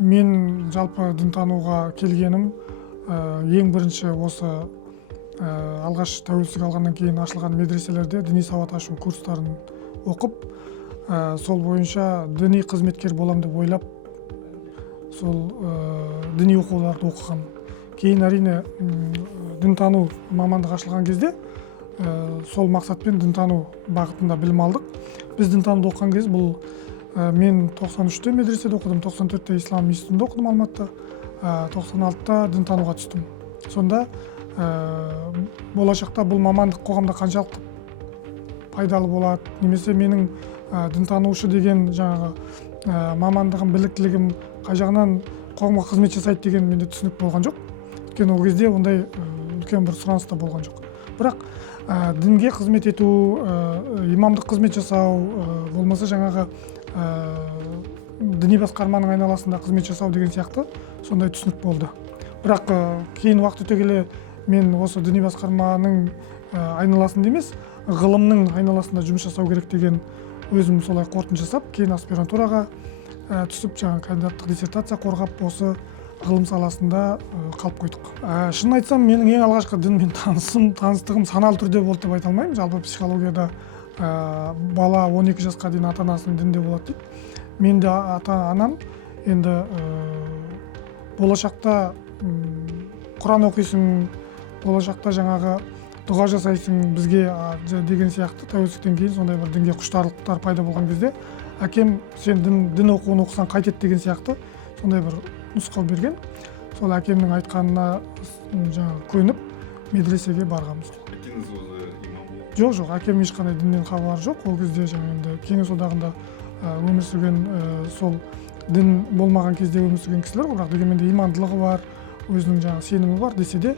Мен жалпы дінтануға келгенім ең бірінші осы алғаш тәуелсіздік алғаннан кейін ашылған медреселерде діни сауат ашу курстарын оқып, сол бойынша діни қызметкер болам деп ойлап, сол діни оқуларды оқығам. Кейін әрине дінтану мамандық ашылған кезде сол мақсатпен дінтану бағытында білім алдық. Біз дінтануды оқыған кез бұл мен 93-те медреседе оқыдым, 94-те ислам институтында оқыдым Алматыда, 96-та дінтануға түстім. Сонда болашақта бұл мамандық қоғамда қаншалықты пайдалы болады, немесе менің дінтанушы деген жаңағы мамандығым, біліктілігім қай жағынан қоғамға қызмет жасайды деген менде түсінік болған жоқ. Өйткені ол кезде ондай үлкен бір сұраныс та болған жоқ. Бірақ дінге қызмет ету, имамдық қызмет жасау, болмаса жаңағы діни басқарманың айналасында қызмет жасау деген сияқты сондай түсінік болды. Бірақ кейін уақыт өте келе мен осы діни басқарманың айналасында емес, ғылымның айналасында жұмыс жасау керек деген өзім солай қорытынды жасап, кейін аспирантураға түсіп, жаңа кандидаттық диссертация қорғап, осы ғылым саласында қалып қойдық. Шын айтсам, менің ең алғашқы дінмен таныстығым саналы түрде болды деп айта алмаймын. Жалпы психологияда бала 12 жасқа дейін ата-анасының дінде болады дейді. Мен де ата-анам енді болашақта Құран оқисың, болашақта жаңағы дұға жасайсың бізге деген сияқты тәуелсіздіктен кейін сондай бір дінге құштарлықтар пайда болған кезде әкем сен дін оқуын оқысаң қайтеді деген сияқты сондай бір нұсқау берген. Сол әкемнің айтқанына жаңағы көніп медресеге барғанбыз. Әкеңіз өзі имам болды? Жоқ, әкем ешқандай діннен хабары жоқ. Ол кезде жаңағы Кеңес одағында өмір сүрген, сол дін болмаған кезде өмір сүрген кісілер, бірақ дегенмен де имандылығы бар, өзінің жаңағы сенімі бар десе де,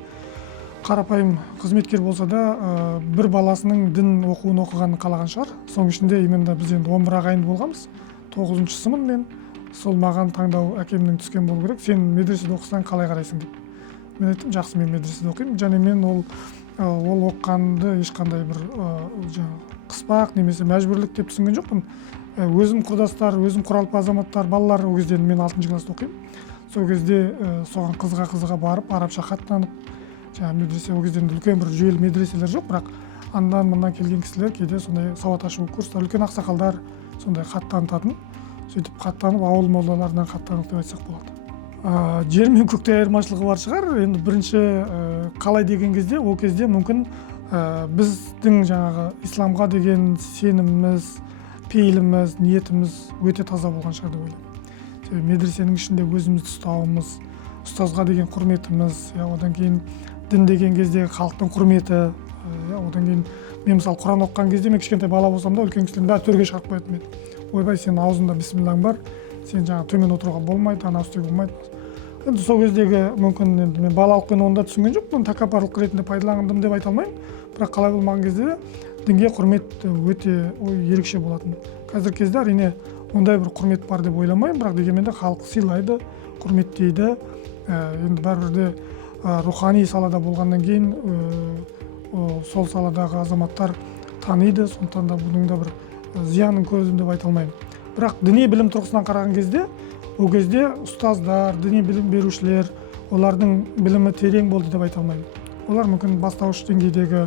қарапайым қызметкер болса да бір баласының дін оқуын оқығанын қалаған шығар. Соның ішінде именно біз енді 11 ағайынды болғанбыз. 9-шысымын мен. Сол маған таңдау әкемнің түскен болу керек. Сен медреседе оқысаң қалай қарайсың деп. Мен айттым, жақсы, мен медреседе оқимын. Және мен ол оқығанды ешқандай бір қыспақ немесе мәжбүрлік деп түсінген жоқпын. Өзім құрдастар, өзім құралпы азаматтар, балалар, ол кезде мен 6-шы класста оқимын. Сол кезде соған қызыға барып, арабша хат танып, жаңағы медресе, ол кезде үлкен бір жүйелі медреселер жоқ, бірақ андан-мындан келген кісілер кейде сондай сауат ашу курстар, үлкен ақсақалдар сондай хат танытатын. Сөйтіп хат танып, ауыл молдаларынан хат танып деп айтсақ болады. Жер мен көктей айырмашылығы бар шығар. Енді бірінші қалай деген кезде, ол кезде мүмкін біздің жаңағы исламға деген сеніміміз, пейіліміз, ниетіміз өте таза болған шығар деп ойлаймын. Медресенің ішінде өзімізді ұстауымыз, ұстазға деген құрметіміз, одан кейін дін деген кезде халықтың құрметі, одан кейін мен мысалы Құран оқыған кезде мен кішкентай бала болсам да үлкен кісілердің бәрі төрге шығарып қоятын еді. Ойбай, сен аузында бисмиллаң бар, сен жаңа төмен отыруға болмайды, ана істеуге болмайды. Енді сол кездегі мүмкін енді мен балалықпен онда түсінген жоқпын, тәкаппарлық ретінде пайдаландым деп айта алмаймын. Бірақ қалай болмаған кезде дінге құрмет өте ерекше болатын. Қазіргі кезде әрине ондай бір құрмет бар деп ойламаймын, бірақ дегенмен де халық сыйлайды, құрметтейді. Енді бәрібірде рухани салада болғаннан кейін сол саладағы азаматтар таниды, сондықтан да бұның да бір зиянын көрдім деп айта алмаймын. Бірақ діни білім тұрғысынан қараған кезде, ол кезде ұстаздар, діни білім берушілер, олардың білімі терең болды деп айта алмаймын. Олар мүмкін бастауыш деңгейдегі,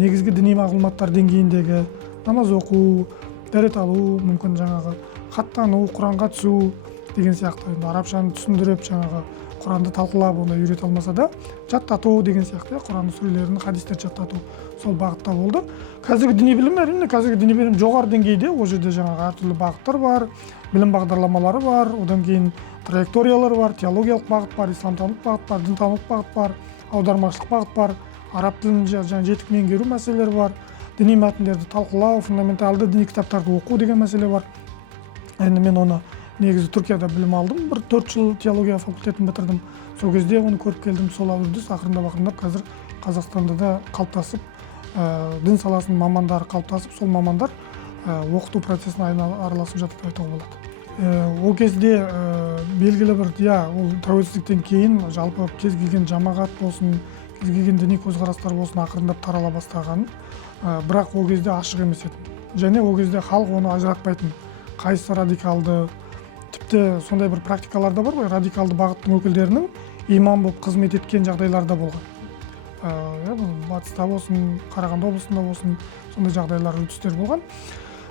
негізгі діни мағлұматтар деңгейіндегі намаз оқу, дәрет алу, мүмкін жаңағы хаттану, Құранға түсу деген сияқты, енді арабшаны түсіндіріп, жаңағы Құранды талқылап, оны үйрете алмаса да, жаттату деген сияқты, Құранның сүрелерін, хадистерді жаттату сол бағытта болды. Қазіргі діни білім, әрине, қазіргі діни білім жоғары деңгейде, ол жерде жаңағы әртүрлі бағыттар бар, білім бағдарламалары бар, одан кейін траекториялар бар, теологиялық бағыт бар, исламтануық бағыт бар, дінтануық бағыт бар, аудармашылық бағыт бар, араб тілін жетік меңгеру мәселелері бар, діни мәтіндерді талқылау, фундаменталды діни кітаптарды оқу деген мәселе бар. Енді мен оны негізі Түркияда білім алдым, бір 4 жыл теология факультетін бітірдім. Сол кезде оны көріп келдім, сол үрдіс ақырындап қазір Қазақстанда да қалыптасып, дін саласының мамандары қалыптасып, сол мамандар оқыту процесіне араласып жатыр деп айтуға болады. Ол кезде белгілі бір, ол тәуелсіздіктен кейін жалпы кез келген жамағат болсын, кез келген діни көзқарастар болсын ақырындап тарала бастаған, бірақ ол кезде ашық емес еді. Және ол кезде халық оны ажыратпайтын. Қайсы радикалды, тіпті сондай бір практикалар да бар ғой, радикалды бағыттың өкілдерінің имам болып қызмет еткен жағдайлар да болған. Бұл батыста болсын, Қарағанды облысында болсын, сондай жағдайлар, үрдістер болған.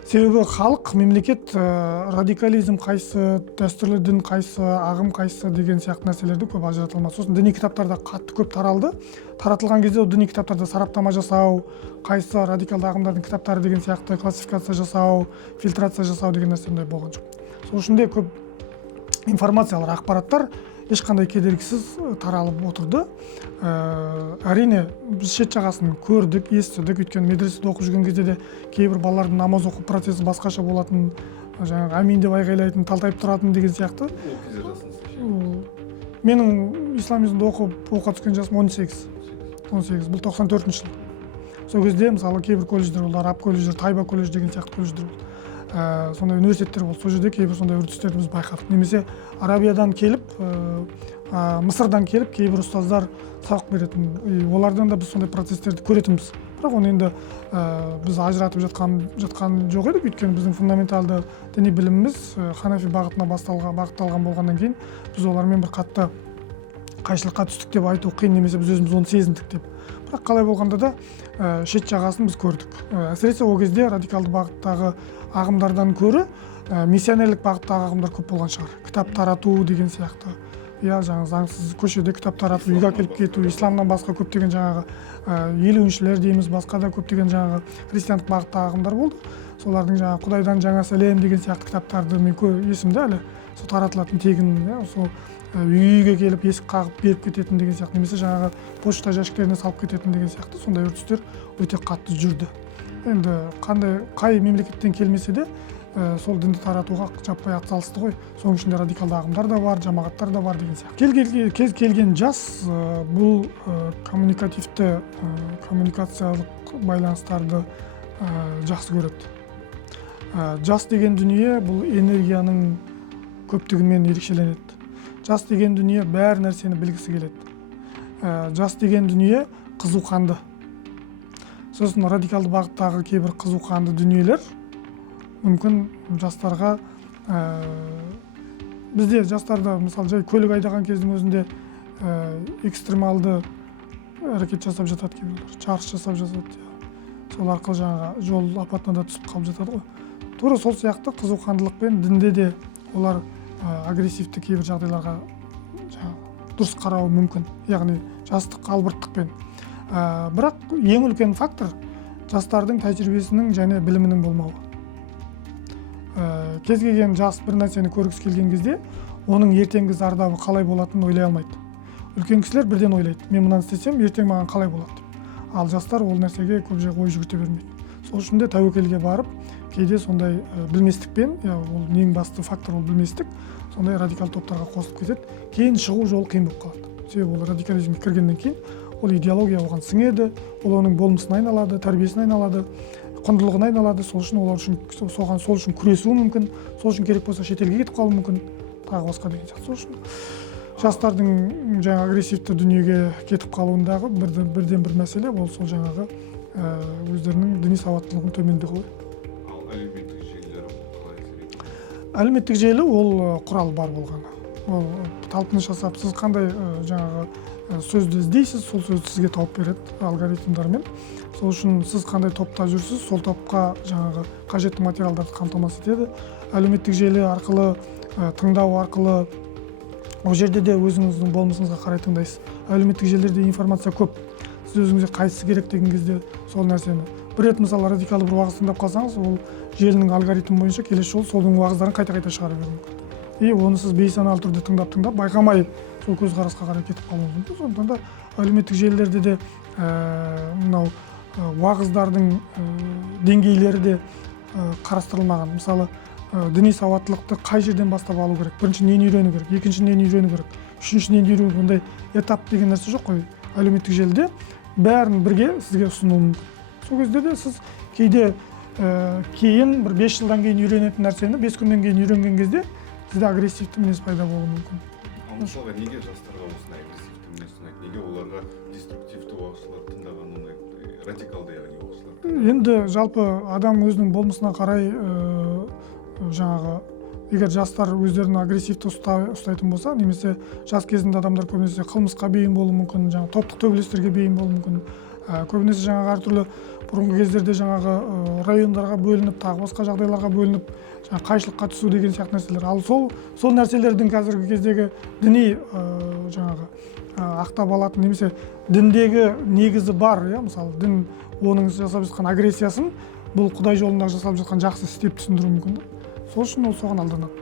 Себебі халық, мемлекет радикализм қайсы, дәстүрлі дін қайсы, ағым қайсы деген сияқты нәрселерді көп ажырата алмады. Сосын діни кітаптарда қатты көп таралды. Таратылған кезде діни кітаптарда сараптама жасау, қайсы радикалды ағымдардың кітаптары деген сияқты классификация жасау, фильтрация жасау деген нәрсе болған жоқ. Сол үшін де көп информациялар, ақпараттар ешқандай кедергісіз таралып отырды. Әрине біз шет жағасын көрдік, естідік, өйткені медреседе оқып жүрген кезде де кейбір балалардың намаз оқу процесі басқаша болатын, жаңағы әмин деп айғайлайтын, талтайып тұратын деген сияқты. Менің исламизмді оқуға түскен жасым 18. Бұл 94 жыл. Сол кезде мысалы кейбір колледждер болды, араб колледждер, Тайба колледж деген сияқты колледждер болды. Сондай университеттер болды. Сол жерде кейбір сондай үрдістерді біз байқадық. Немесе Арабиядан келіп, Мысырдан келіп кейбір ұстаздар сабақ беретін. Олардан да біз сондай процестерді көретінбіз. Бірақ оны енді біз ажыратып жатқан жоқ едік, өйткені біздің фундаменталды діни біліміміз Ханафи бағытына бағытталған болғаннан кейін біз олармен бір қатты қайшылыққа түстік деп айту қиын, немесе біз өзіміз оны сезіндік деп. Бірақ қалай болғанда да шет жағасын біз көрдік. Әсіресе ол кезде радикалды бағыттағы ағымдардан көрі миссионерлік бағыттағы ағымдар көп болған шығар. Кітап тарату деген сияқты. Жаңағы заңсыз көшеде кітап тарату, үйге келіп кету, исламнан басқа көптеген жаңағы елуіншілер дейміз, басқа да көптеген жаңағы христиандық бағыттағы ағымдар болды. Солардың жаңағы Құдайдан жаңа сәлем деген сияқты кітаптарды мен есімде әлі. Сол таратылатын тегін, сол үйге келіп есік қағып беріп кететін деген сияқты, немесе жаңағы почта жәшіктеріне салып кететін деген сияқты сондай үрдістер өте қатты жүрді. Енді қай мемлекеттен келмесе де сол дінді таратуға жаппай атсалысты ғой. Соның ішінде радикалды ағымдар да бар, жамағаттар да бар деген сияқты. Кез келген жас бұл коммуникативті, коммуникациялық байланыстарды жақсы көреді. Жас деген дүние бұл энергияның көптігімен ерекшеленеді. Жас деген дүние бәр нәрсені білгісі келеді. Жас деген дүние қызуқанды. Сосын радикалды бағыттағы кейбір қызуқанды дүниелер мүмкін жастарға, бізде жастарда мысалы жай көлік айдаған кездің өзінде экстремалды әрекет жасап жатады кейбіреулер, жарыс жасап жатады. Сол арқылы жаңағы жол апатына да түсіп қалып жатады ғой. Тура сол сияқты қызуқандылықпен дінде де олар агрессивті кейбір жағдайларға дұрыс қарауы мүмкін, яғни жастық албырттықпен. Бірақ ең үлкен фактор жастардың тәжірибесінің және білімінің болмауы. Кез келген жас бір нәрсені көргісі келген кезде оның ертеңгі зардабы қалай болатынын ойлай алмайды. Үлкен кісілер бірден ойлайды, мен мынаны істесем ертең маған қалай болады деп. Ал жастар ол нәрсеге көп ой жүгірте бермейді. Сол үшін де тәуекелге барып, кейде сондай білместікпен, ол ең басты фактор ол білместік, сондай радикал топтарға қосылып кетеді. Кейін шығу жолы қиын болып қалады. Себебі ол радикализмге кіргеннен кейін ол идеология оған сіңеді, ол оның болмысын айналады, тәрбиесін айналады, құндылығын айналады. Сол үшін күресуі мүмкін, сол үшін керек болса шетелге кетіп қалуы мүмкін, тағы басқа деген сияқты. Сол үшін жастардың жаңа агрессивті дүниеге кетіп қалуындағы бірден бір мәселе ол сол жаңағы өздерінің діни сауаттылығының төмендігі ғой. Ал әлеуметтік желілер қалай әсер? Әлеуметтік желі ол құрал бар болғаны. Ол талпыныс жасап, сіз қандай жаңағы сөзді іздейсіз, сол сөзді сізге тауып береді алгоритмдармен. Сол үшін сіз қандай топта жүрсіз, сол топқа жаңағы қажетті материалдарды қамтамасыз етеді. Әлеуметтік желі арқылы, тыңдау арқылы, ол жерде де өзіңіздің болмысыңызға қарай тыңдайсыз. Әлеуметтік желілерде информация көп. Сіз өзіңізге қайсысы керек деген кезде сол нәрсені. Бір рет мысалы радикалды бір уағыз тыңдап қалсаңыз, ол желінің алгоритмі бойынша келесі жолы соның уағыздарын қайта шығара беруі мүмкін. И оны сіз бейсаналы түрде тыңдап байқамай сол көзқарасқа қарай кетіп қалуыңыз мүмкін. Сондықтан да әлеуметтік желілерде де мынау уағыздардың деңгейлері де қарастырылмаған. Мысалы, діни сауаттылықты қай жерден бастап алу керек? Бірінші нені үйрену керек? Екінші нені үйрену керек? Үшінші нені үйрену керек? Ондай этап деген нәрсе жоқ қой. Әлеуметтік желіде бәрін бірге сізге ұсынуы мүмкін. Сол кезде де сіз кейде кейін бір 5 жылдан кейін үйренетін нәрсені 5 күннен кейін үйренген кезде сізде агрессивті мінез пайда болуы мүмкін. Мысалға неге жастарға осындай агрессивті мінез ұнайды? Неге оларға деструктивті уағыздарды тыңдаған ұнайды? Радикалды яғни уағыздарды? Енді жалпы адам өзінің болмысына қарай жаңағы егер жастар өздерін агрессивті ұстайтын болса, немесе жас кезінде адамдар көбінесе қылмысқа бейім болуы мүмкін, жаңағы топтық төбелестерге бейім болуы мүмкін. Көбінесе жаңағы әртүрлі бұрынғы кездерде жаңағы райондарға бөлініп, тағы басқа жағдайларға бөлініп, жаңағы қайшылыққа түсу деген сияқты нәрселер. Ал сол нәрселердің қазіргі кездегі діни жаңағы ақтап алатын, немесе діндегі негізі бар, мысалы дін оның жасап жатқан агрессиясын бұл Құдай жолында жасалып жатқан жақсы іс деп түсіндіруі мүмкін. Сол үшін ол соған алданады.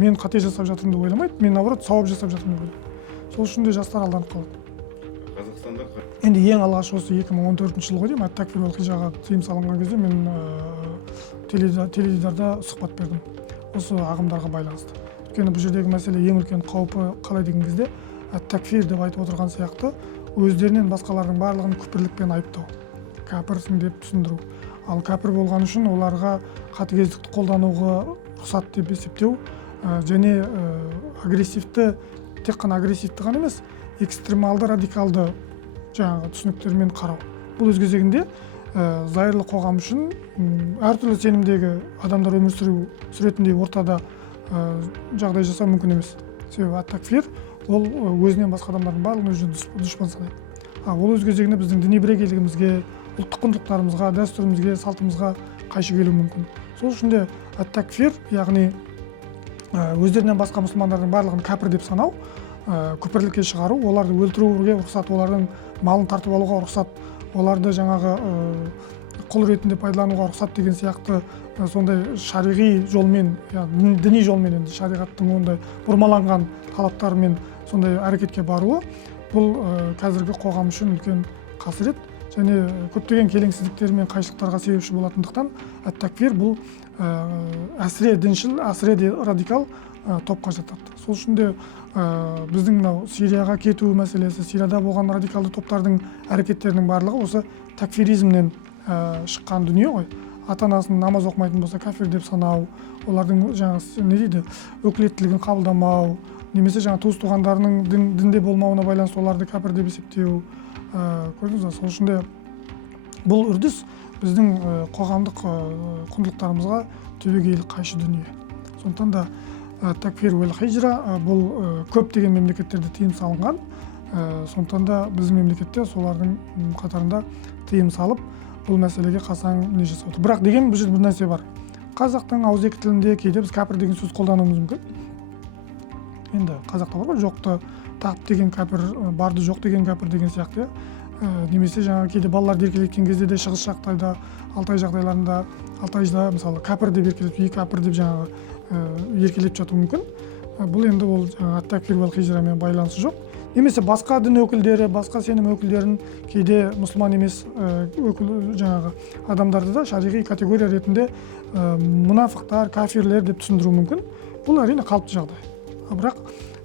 Мен қате жасап жатырмын деп ойламайды, мен наоборот сауап жасап жатырмын деп ойлаймын. Сол үшін де жастар алданып қалады. Қазақстанда енді ең алғаш осы 2014 жылы ғой деймін, ат-такфир уал-хижраға тыйым салынған кезде мен теледидарда сұхбат бердім осы ағымдарға байланысты. Өйткені бұл жердегі мәселе ең үлкен қаупі қалай деген кезде ат-такфир деп айтып отырған сияқты өздерінен басқалардың барлығын күпірлікпен айыптау, кәпірсің деп түсіндіру. Ал кәпір болған үшін оларға қатыгездікті қолдануға рұқсат деп есептеу және агрессивті, тек қана агрессивті ғана емес, экстремалды, радикалды жаңағы түсініктермен қарау. Бұл өз кезегінде зайырлы қоғам үшін әртүрлі сенімдегі адамдар өмір сүретіндей ортада жағдай жасау мүмкін емес. Себебі ат-такфир ол өзінен басқа адамдардың барлығын өзіне дұшпан санайды. Ол өз кезегінде біздің діни бірегейлігімізге, ұлттық құндылықтарымызға, дәстүрімізге, салтымызға қайшы келуі мүмкін. Сол үшін де ат-такфир, яғни өздерінен басқа мұсылмандардың барлығын кәпір деп санау, күпірлікке шығару, оларды өлтіруге рұқсат, олардың малын тартып алуға рұқсат, оларды жаңағы құл ретінде пайдалануға рұқсат деген сияқты сондай шариғи жолмен, діни жолмен, енді шариғаттың ондай бұрмаланған талаптарымен сондай әрекетке баруы, бұл қазіргі қоғам үшін үлкен қасірет және көптеген келеңсіздіктер мен қайшылықтарға себепші болатындықтан ат-такфир бұл әсіре діншіл, әсіре радикал топқа жатады. Сол үшін де біздің мынау Сирияға кету мәселесі, Сирияда болған радикалды топтардың әрекеттерінің барлығы осы такфиризмнен шыққан дүние ғой. Ата-анасын намаз оқымайтын болса кәфир деп санау, олардың жаңағы не дейді, өкілеттілігін қабылдамау, немесе жаңа туыс-туғандарының дінде болмауына байланысты оларды кәпір деп есептеу. Көрдіңіз бе? Сол үшін де бұл үрдіс біздің қоғамдық құндылықтарымызға түбегейлі қайшы дүние. Сондықтан да ат-такфир уал-хижра бұл көптеген мемлекеттерде тыйым салынған. Сондықтан да біздің мемлекетте солардың қатарында тыйым салып, бұл мәселеге қасаң не жасап отыр. Бірақ деген бұл жерде бір нәрсе бар. Қазақтың ауызекі тілінде кейде біз кәпір деген сөз қолдануымыз мүмкін. Енді қазақта бар ғой, жоқты тағып деген кәпір, барды жоқ деген кәпір деген сияқты. Немесе жаңағы кейде балалар еркелеткен кезде де шығыс жағдайда, Алтай жағдайларында, Алтайда мысалы кәпір деп еркелетіп, кәпір деп жаңағы еркелеп жату мүмкін. Бұл енді ол ат-такфир уал-хижрамен байланысы жоқ. Немесе басқа дін өкілдері, басқа сенім өкілдерін кейде мұсылман емес өкіл жаңағы адамдарды да шариғи категория ретінде мұнафықтар, кәфирлер деп түсіндіру мүмкін. Бұл әрине қалыпты жағдай. Бірақ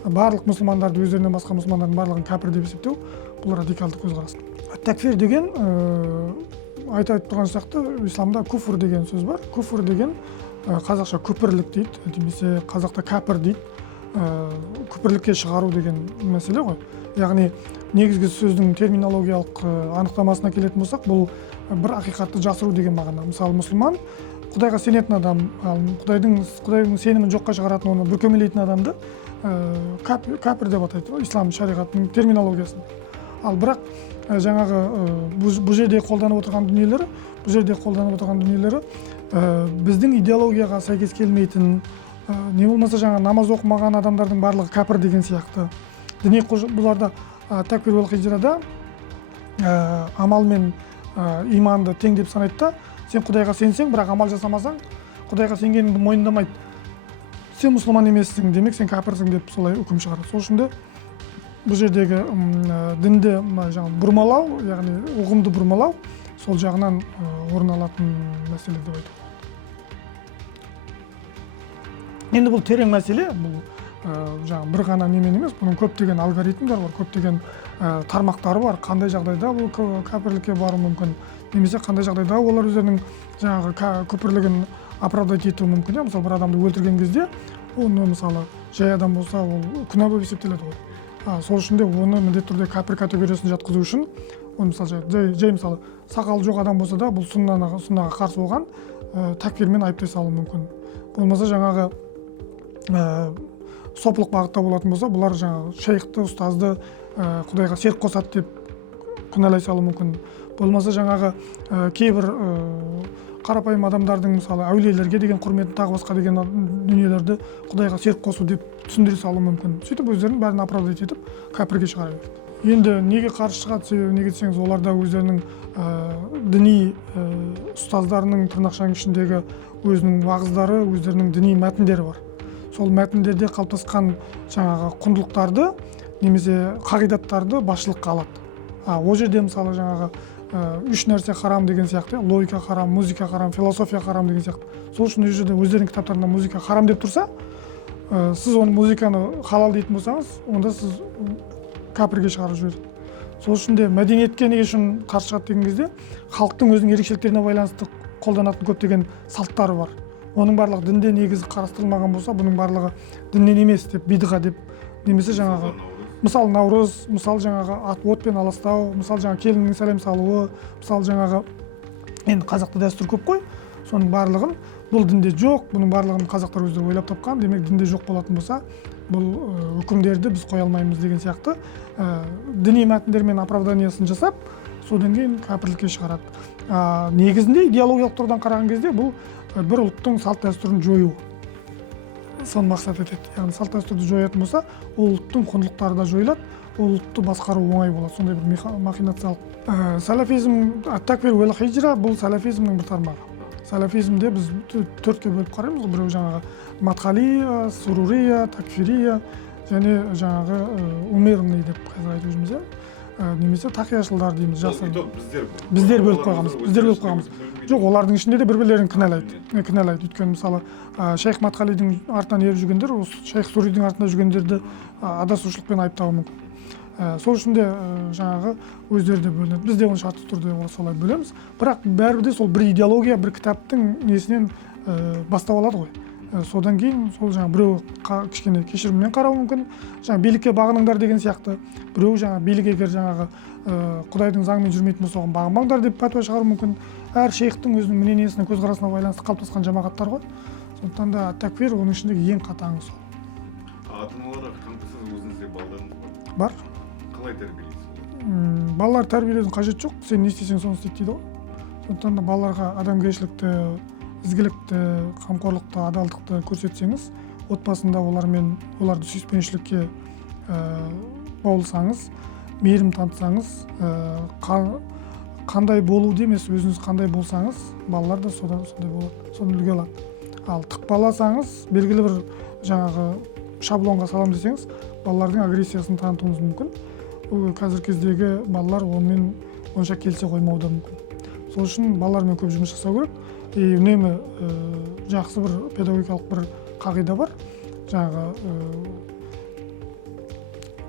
барлық мұсылмандарды, өздерінен басқа мұсылмандардың барлығын кәпір деп есептеу, бұл радикалды көзқарас. Ат-такфир деген айтып тұрған сияқты исламда куфр деген сөз бар. Куфр деген қазақша күпірлік дейді, немесе қазақта кәпір дейді. Күпірлікке шығару деген мәселе ғой. Яғни негізгі сөздің терминологиялық анықтамасына келетін болсақ, бұл бір ақиқатты жасыру деген мағына. Мысалы, мұсылман Құдайға сенетін адам, Құдайдың сенімін жоққа шығаратын, оны бүркемелейтін адамды кәпір деп атайды, ислам шариғатының терминологиясын. Ал бірақ жаңағы бұл жерде қолданып отырған дүниелері біздің идеологияға сәйкес келмейтін, не болмаса жаңа намаз оқымаған адамдардың барлығы кәпір деген сияқты. Діни бұларда ат-такфир уал-хижрада амал мен иманды тең деп санайды да, сен Құдайға сенсең, бірақ амал жасамасаң, Құдайға сенгеніңді мойындамайды. Сен мұсылман емессің, демек сен кәпірсің деп солай үкім шығарады. Сол үшін де бұл жердегі дінді бұрмалау, яғни ұғымды бұрмалау, сол жағынан орын алатын мәселе деп айтуға болады. Енді бұл терең мәселе, бұл бір ғана немен емес, бұның көптеген алгоритмдер бар, көптеген тармақтары бар. Қандай жағдайда бұл кәпірлікке бару мүмкін, немесе қандай жағдайда олар өздерінің жаңағы күпірлігін оправдать етуі мүмкін. Мысалы, бір адамды өлтірген кезде, оны мысалы жай адам болса, ол күнә болып есептеледі ғой. Сол үшін де оны міндетті түрде кәпір категориясына жатқызу үшін, оны мысалы жай мысалы сақалы жоқ адам болса да, бұл сүннаға қарсы болған такфирмен айыптай салуы мүмкін. Болмаса жаңағы сопылық бағытта болатын болса, бұлар жаңағы шейхті, ұстазды құдайға серік қосады деп күнәлай салуы мүмкін. Болмаса жаңағы кейбір қарапайым адамдардың мысалы әулиелерге деген құрметін, тағы басқа деген дүниелерді құдайға серік қосу деп түсіндіре салуы мүмкін. Сөйтіп өздерінің бәрін оправдать етіп кәпірге шығара береді. Енді неге қарсы шығады, себебі неге десеңіз, оларда өздерінің діни ұстаздарының тырнақшаның ішіндегі өзінің уағыздары, өздерінің діни мәтіндері бар. Сол мәтіндерде қалыптасқан жаңағы құндылықтарды немесе қағидаттарды басшылыққа алады. Ол жерде мысалы жаңағы үш нәрсе харам деген сияқты, логика харам, музыка харам, философия харам деген сияқты. Сол үшін ол жерде өздерінің кітаптарында музыка харам деп тұрса, сіз оны музыканы халал дейтін болсаңыз, онда сіз кәпірге шығарып жібереді. Сол үшін де мәдениетке неге үшін қарсы шығады деген кезде, халықтың өзінің ерекшеліктеріне байланысты қолданатын көптеген салттары бар. Оның барлығы дінде негізі қарастырылмаған болса, бұның барлығы діннен емес деп, бидға деп, немесе жаңағы мысалы Наурыз, мысалы жаңағы отпен аластау, мысалы жаңағы келіннің сәлем салуы, мысалы жаңағы енді қазақта дәстүр көп қой, соның барлығын бұл дінде жоқ, бұның барлығын қазақтар өздері ойлап тапқан, демек дінде жоқ болатын болса, бұл үкімдерді біз қоя алмаймыз деген сияқты діни мәтіндермен оправданиясын жасап, содан кейін кәпірлікке шығарады. Негізінде идеологиялық тұрғыдан қараған кезде бұл бір ұлттың салт дәстүрін жою соны мақсат етеді. Яғни салт дәстүрді жоятын болса, ол ұлттың құндылықтары да жойылады, ол ұлтты басқару оңай болады. Сондай бір махинациялық. Салафизм, ат-такфир уал хижра бұл салафизмнің бір тармағы. Салафизмде біз төртке бөліп қараймыз. Біреу жаңағы мадхалия, сурурия, такфирия және жаңағы умерный деп қазір айтып жүрміз, немесе тақияшылдар дейміз. Біздер бөліп қойғанбыз. Жоқ, олардың ішінде де бір-бірлерін кінәлайды. Өйткені мысалы шейх Мадхалидің артынан еріп жүргендер, шейх Суридің артында жүргендерді адасушылықпен айыптауы мүмкін. Сол үшін де жаңағы өздері де бөлінеді. Біз де оны шартты түрде солай бөлеміз. Бірақ бәрібір де сол бір идеология, бір кітаптың несінен бастау алады ғой. Содан кейін сол жаңағы біреу кішкене кешіріммен қарауы мүмкін. Жаңағы билікке бағыныңдар деген сияқты. Біреу жаңағы билік егер жаңағы құдайдың заңымен жүрмейтін болса, оған бағынбаңдар деп пәтуа шығаруы мүмкін. Әр шейхтің өзінің мнениесіне, көзқарасына байланысты қалыптасқан жамағаттар ғой. Сондықтан да такфир оның ішіндегі ең қатаңы сол. Ата-аналарға қамтысыз өзіңізде балаларыңыз бар? Қалай тәрбиелейсіз? Балалар тәрбиелеудің қажеті жоқ. Сен не істесең соны істейді дейді ғой. Сондықтан да балаларға адамгершілікті, ізгілікті, қамқорлықты, адалдықты көрсетсеңіз, отбасында оларды сүйіспеншілікке баулысаңыз, мейірім танытсаңыз, қандай болуды емес, өзіңіз қандай болсаңыз, балалар да сондай болады, соны үлгі алады. Ал тықпаласаңыз, белгілі бір жаңағы шаблонға салам десеңіз, балалардың агрессиясын танытуыңыз мүмкін. Бұл қазір кездегі балалар онымен онша келсе қоймауы да мүмкін. Сол үшін балалармен көп жұмыс жасау керек. Үнемі жақсы бір педагогикалық бір қағида бар. Жаңағы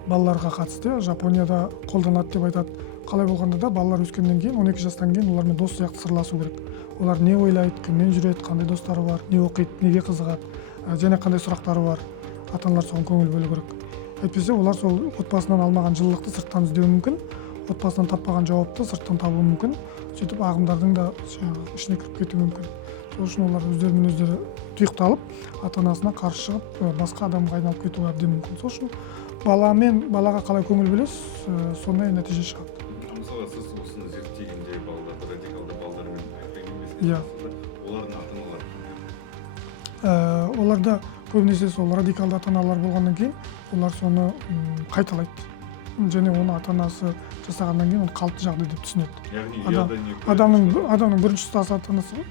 балаларға қатысты Жапонияда қолданады деп айтады. Қалай болғанда да балалар өскеннен кейін, 12 жастан кейін олармен дос сияқты сырласу керек. Олар не ойлайды, кіммен жүреді, қандай достары бар, не оқиды, неге қызығады, және қандай сұрақтары бар. Ата-аналар соған көңіл бөлу керек. Әйтпесе олар сол отбасынан алмаған жылылықты сырттан іздеуі мүмкін, отбасынан таппаған жауапты сырттан табуы мүмкін. Сөйтіп ағымдардың да ішіне кіріп кетуі мүмкін. Сол үшін олар өздерімен өздері тұйықталып, ата-анасына қарсы шығып, басқа адамға айналып кетуі әбден мүмкін. Сол үшін балаға қалай көңіл бөлесіз, сондай нәтиже шығады. Мысалы, сіз осыны зерттегенде балаларды, радикалды балалармен әңгімелесеңіз, олардың ата-аналары оларда көбінесе сол радикалды ата-аналар болғаннан кейін, олар соны қайталайды. Және оны ата-анасы жасағаннан кейін оны қалыпты жағдай деп түсінеді. Яғни адамның бірінші ұстаз ата-анасы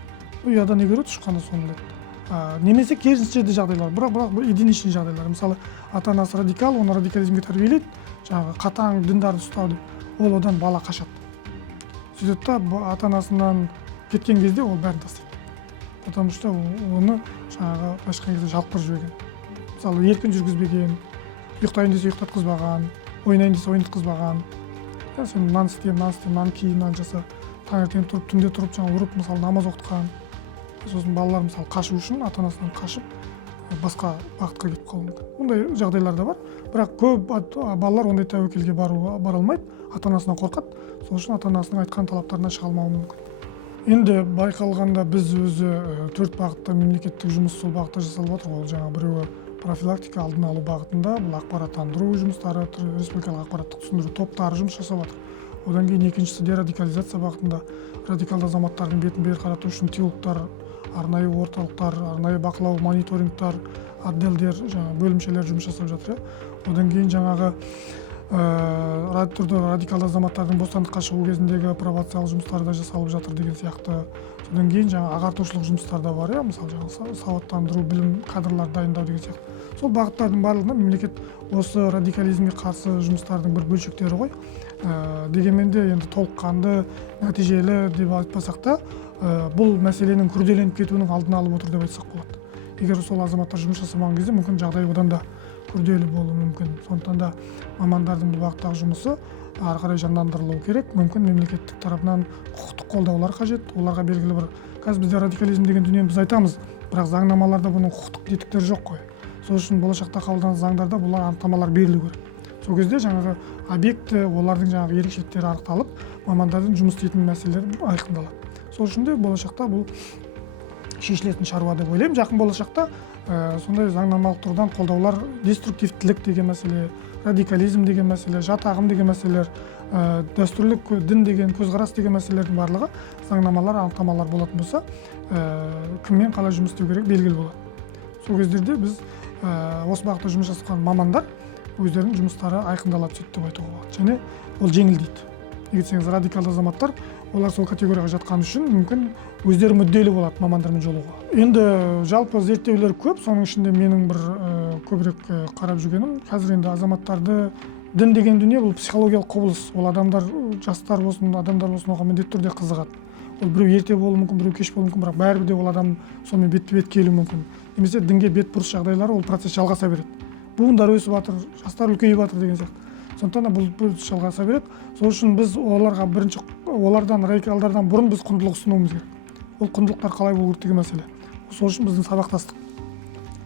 ұяда не көреді, ұшқанда соны біледі. Немесе керісінше де жағдайлар, бірақ единичный жағдайлар. Мысалы, ата-анасы радикал, оны радикализмге тәрбиелейді, жаңағы қатаң діндарды ұстау деп. Ол одан бала қашады. Сөйтеді да ата-анасынан кеткен кезде ол бәрін тастайды. Потому что оны жаңағы ашқан кезде жалықтырып жіберген. Мысалы, еркін жүргізбеген, ұйықтайын десе ұйықтатқызбаған, ойнайын десе ойнатқызбаған. Сен мынаны істе, мынаны ки, мынаны жаса. Таңертең тұрып, түнде тұрып жаңа ұрып, мысалы, намаз оқытқан. Сосын балалар мысалы қашу үшін ата-анасынан қашып басқа бағытқа кетіп қалуы мүмкін. Мұндай жағдайлар да бар. Бірақ көп балалар ондай тәуекелге бара алмайды, ата-анасынан қорқады. Сол үшін ата-анасының айтқан талаптарынан шыға алмауы мүмкін. Енді байқалғанда біз өзі 4 бағытта мемлекеттік жұмыс сол бағытта жасалып отыр. Ол жаңа біреуі профилактика алдын алу бағытында бұл ақпараттандыру жұмыстары, республикалық ақпараттық түсіндіру топтары жұмыс жасап жатыр. Одан кейін екіншісі дерадикализация бағытында радикалды азаматтардың бетін бері қарату үшін теологтар, арнайы орталықтар, арнайы бақылау, мониторингтар, отделдер, бөлімшелер жұмыс жасап жатыр. Одан кейін жаңағы радикалды азаматтардың бостандыққа шығу кезіндегі пробациялық жұмыстары да жасалып жатыр деген сияқты. Содан кейін ағартушылық жұмыстар да бар, мысалы сауаттандыру, білім кадрлар дайындау деген сияқты. Сол бағыттардың барлығында мемлекет осы радикализмге қарсы жұмыстардың бір бөлшектері ғой. Дегенмен де енді толыққанды, нәтижелі деп айтпасақ та, бұл мәселенің күрделеніп кетуінің алдын алып отыр деп айтсақ болады. Егер сол азаматтар жұмыс жасамаған кезде мүмкін жағдай одан да күрделі болуы мүмкін. Сондықтан да мамандардың бұл бағыттағы жұмысы ары қарай жандандырылуы керек. Мүмкін мемлекеттік тарапынан құқықтық қолдаулар қажет. Оларға белгілі бір, қазір бізде радикализм деген дүниені біз айтамыз, бірақ заңнамаларда бұның құқықтық тетіктері жоқ қой. Сол үшін болашақта қабылданған заңдарда бұлар анықтамалар берілу керек. Сол кезде жаңағы объекті, олардың жаңағы ерекшеліктері анықталып, мамандардың жұмыс істейтін мәселелері айқындалады. Сол үшін де болашақта бұл шешілетін шаруа деп ойлаймын. Жақын болашақта сондай заңнамалық тұрғыдан қолдаулар, деструктивтілік деген мәселе, радикализм деген мәселе, жат ағым деген мәселелер, дәстүрлік дін деген көзқарас деген мәселелердің барлығы заңнамалар, анықтамалар болатын болса, кіммен қалай жұмыс істеу керек белгілі болады. Сол кездерде біз осы бағытта жұмыс жасаған мамандар өздерінің жұмыстары айқындала түседі деп айтуға болады. Және ол жеңілдейді. Неге десеңіз, радикалды азаматтар олар сол категорияға жатқан үшін мүмкін өздері мүдделі болады мамандармен жолығуға. Енді жалпы зерттеулер көп, соның ішінде менің бір көбірек қарап жүргенім, қазір енді азаматтарды дін деген дүние бұл психологиялық құбылыс. Ол адамдар, жастар болсын, адамдар болсын, оған міндетті түрде қызығады. Ол біреу ерте болуы мүмкін, біреу кеш болуы мүмкін, бірақ бәрібір де ол адам сонымен бетпе-бет келуі мүмкін. Немесе дінге бет бұрыс жағдайлары ол процесс жалғаса береді. Буындар өсіп жатыр, жастар үлкейіп жатыр деген сияқты. Сондықтан да бұл процесс жалғаса береді. Сол үшін біз оларға бірінші олардан радикалдардан бұрын біз құндылық ұсынуымыз керек. Ол құндылықтар қалай болу керек деген мәселе. Сол үшін біздің сабақтастық.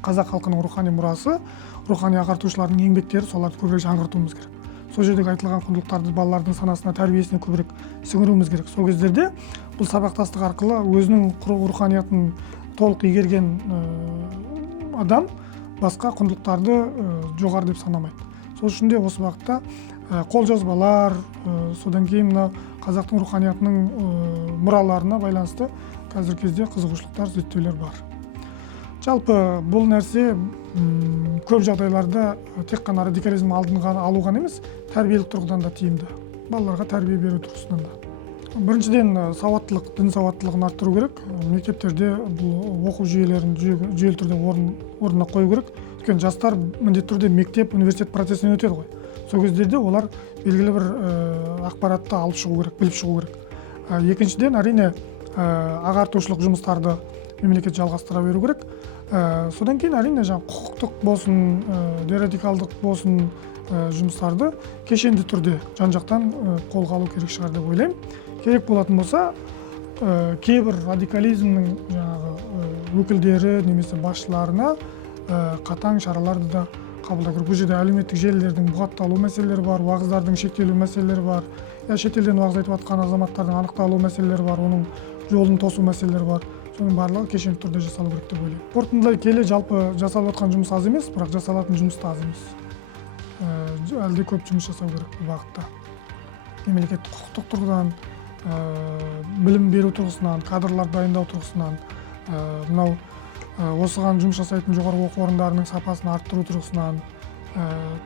Қазақ халқының рухани мұрасы, рухани ағартушылардың еңбектері, соларды көбірек жаңғыртуымыз керек. Сол жердегі айтылған құндылықтарды балалардың санасына, тәрбиесіне көбірек сіңіруіміз керек. Сол кездерде бұл сабақтастық арқылы өзінің руханиятын толық игерген адам басқа құндылықтарды жоғары деп санамайды. Сол үшін де осы бағытта қолжазбалар, содан кейін мына қазақтың руханиятының мұраларына байланысты қазіргі кезде қызығушылықтар, зерттеулер бар. Жалпы бұл нәрсе көп жағдайларда тек қана радикализм алдын алу ғана емес, тәрбиелік тұрғыдан да тиімді. Балаларға тәрбие беру тұрғысынан да. Біріншіден сауаттылық, дін сауаттылығын арттыру керек. Мектептерде бұл оқу жүйелерін жүйелі түрде орнына қою керек. Өйткені жастар міндетті түрде мектеп, университет процесінен өтеді ғой. Сол кездерде олар белгілі бір ақпаратты алып шығу керек, біліп шығу керек. Екіншіден, әрине ағартушылық жұмыстарды мемлекет жалғастыра беру керек. Содан кейін әрине құқықтық болсын, дерадикалдық болсын жұмыстарды кешенді түрде жан-жақтан қолға алу керек шығар деп ойлаймын. Керек болатын болса, кейбір радикализмнің өкілдері немесе басшыларына қатаң шараларды да қабылдау керек. Бұл жерде әлеуметтік желілердің бұғатталу мәселелері бар, уағыздардың шектелу мәселелері бар, шетелден уағыз айтып жатқан азаматтардың анықталу мәселелері бар, оның жолын тосу мәселелері бар. Соның барлығы кешенді түрде жасалу керек деп ойлаймын. Қорытындылай келе, жалпы жасалып жатқан жұмыс аз емес, бірақ жасалатын жұмыс та аз емес. Әлде көп жұмыс жасау керек бұл бағытта. Мемлекеттік құқықтық тұрғыдан, білім беру тұрғысынан, кадрлар дайындау тұрғысынан, мынау осыған жұмыс жасайтын жоғары оқу орындарының сапасын арттыру тұрғысынан,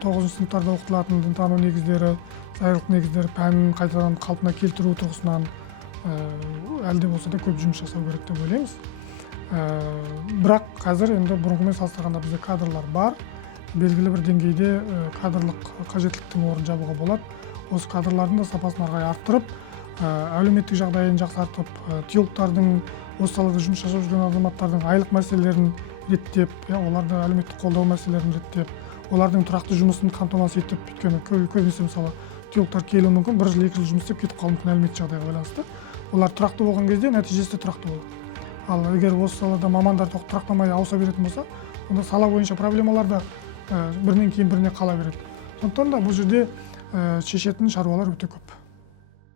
9 сыныптарда оқытылатын дінтану негіздері, зайырлық негіздері пәнін қайтадан қалпына келтіру тұрғысынан әлде болса да көп жұмыс жасау керек деп ойлаймыз. Бірақ қазір енді бұрынғымен салыстырғанда бізде кадрлар бар. Белгілі бір деңгейде кадрлық қажеттіліктің орнын жабуға болады. Осы кадрлардың да сапасын ары қарай арттырып, әлеуметтік жағдайын жақсартып, теологтардың, осы салада жұмыс жасап жүрген азаматтардың айлық мәселелерін реттеп, оларды әлеуметтік қолдау мәселелерін реттеп, олардың тұрақты жұмысын қамтамасыз етіп, өйткені көбінесе мысалы теологтар келуі мүмкін, 1 жыл 2 жыл жұмыс істеп кетіп қалуы мүмкін әлеуметтік жағдайға байланысты. Олар тұрақты болған кезде нәтижесі тұрақты болады. Ал егер осы салада мамандар тұрақтамай ауыса беретін болса, онда сала бойынша проблемалар да бірінен кейін біріне қала береді. Сондықтан да бұл жерде шешетін шаруалар өте көп.